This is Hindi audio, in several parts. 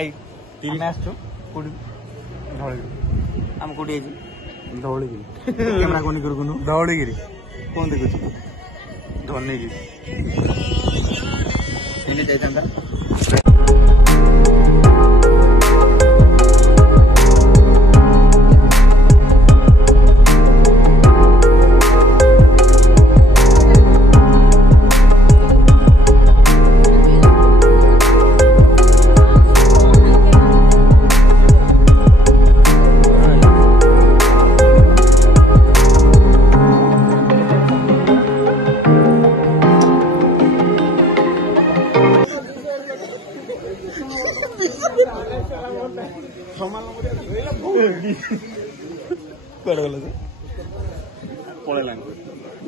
राइट आम आसु कोडी धौलगिरी आम कोडी धौलगिरी कैमरा कोनी करू धौलगिरी कौन देखु धौलगिरी एने जाइतंदा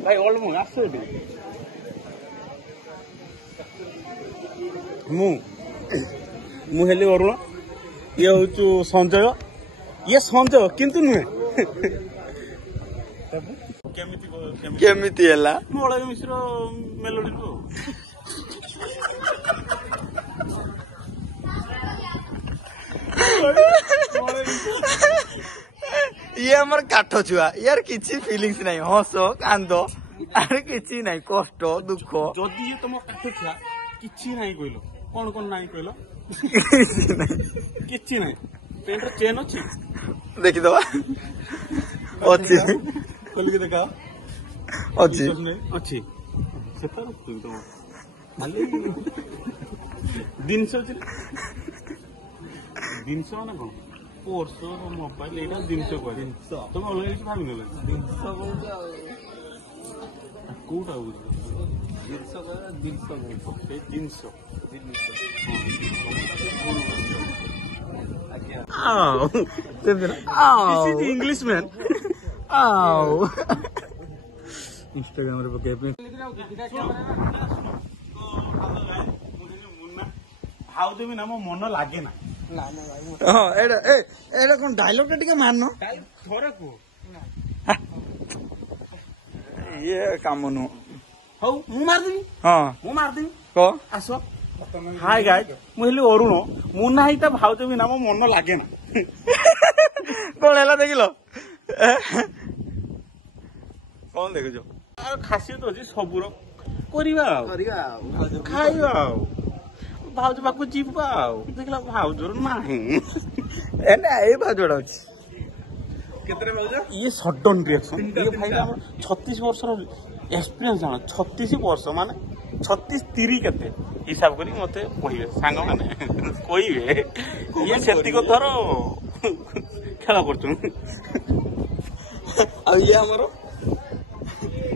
भाई ओल्ड मु आस मु हेली अरुण ये हूँ संजय ये संजय किंतु नुहे केमिति हैला मलय मिश्र मेलोडी ये हमर काठ छुआ यार किछि फीलिंग्स नहीं हस कांद अरे किछि नहीं कष्ट दुख जदि ये तुम काठ छुआ किछि नहीं कहलो कौन कौन नहीं कहलो किछि नहीं पेंट चेन अछि देखि दबा अछि खोल के देखा अछि अछि सेता तुम तो खाली दिन से ना कौन कोर्स मोबाइल एटा दिन से कह तुम अलग किसी भाभी ना कोटा इंग्लिश मैन इंस्टाग्राम भाव देवी ना मो मन लगे ना कौन डायलॉग टे मारन थोड़े को ये काम नु हौ मु मारदेवी हां मु मारदेवी को आसो हाय गाइस मु हेली अरुण मु नाही त भाव देवी ना मो मन लागे ना कोन हैला देखिलो कौन देखो जो खासियत अछि सबुर करिवा खाइवा भाउज पाखु जीवा देखला भाउजर नाही एने ए भाउजडा अछि केतरे भाउज ये सडन रिएक्शन ये भाई हम 36 वर्ष रो एक्सपीरियंस जानो 36 वर्ष माने 36 30 केते हिसाब करी मते कहिबे सांग माने कहिबे ये सेति को थरो खेला करछु आ ये हमरो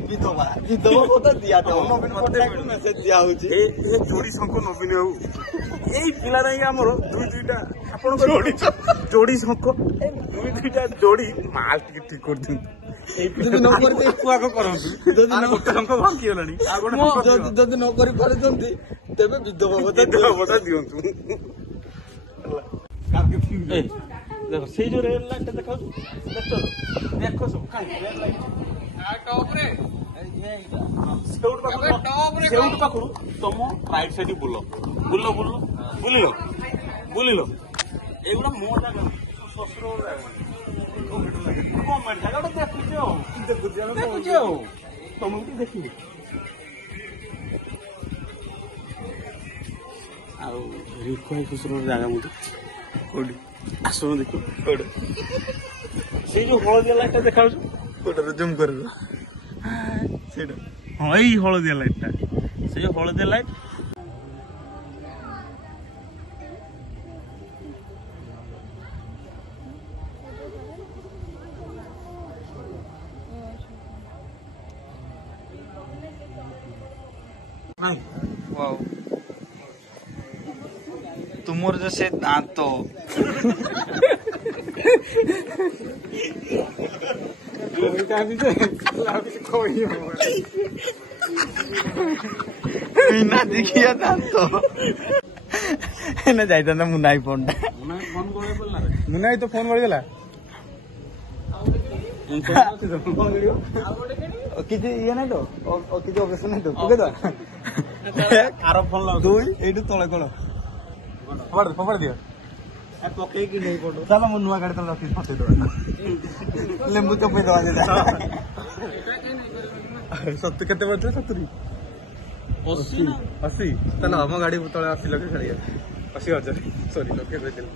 विधवा होता दिया था नवीन मते मेसेज दिया होची ए जोड़ी संको नवीन हो एई पिला नाही हमरो दुई दुईटा आपण जोड़ी संको ए दुई दुईटा जोड़ी माल ठीक कर दिन एई पिला न करते कुआ को करंतु जदी न संको भांकी होलानी आ गोटे जदी न करि परजंती तबे विधवा होता दियंतु कार के देखो से जो रेल लाइट देखो देखो सब काई रेल लाइट आ टॉप रे सेउट पाखु तुम राइट साइड बुल बुलिल एगुड़ा मो जगह शशुर गवर्नमेंट जगह देखुच तुम देख आखुई खुशुर जगह मुझे आस देख से जो हलदिया लाइट देखा जूम कर हाँ यही हलदिया लाइटा से हलदिया लाइट वाओ तुमर जैसे दांत बिना देखिया दांत ना जाइता ना मुनाई फोन मुनाई तो फोन करदेला किसी ये ना तो किसी ऑपरेशन नहीं तो ओके तो कार फोन ला दुई एटू तळे तळ फपाड़ दियो ପକେଇକି ନେଇ ପଡୁ ଚାଲ ମୁଁ ନୂଆ ଗାଡି ତଳେ ରଖିକି ଫସେଇଦବା ଲେମ୍ବୁ ଚପେଇ ଦବା ଯେଟା ସତୁ କେତେ ପଡିଥିଲା 70 80 ତାହେଲେ ଆମ ଗାଡି ତଳେ 80 ଲକ୍ଷ ଛାଡିବା 80,000 ସରି ଲକ୍ଷେ କହିଥିଲି।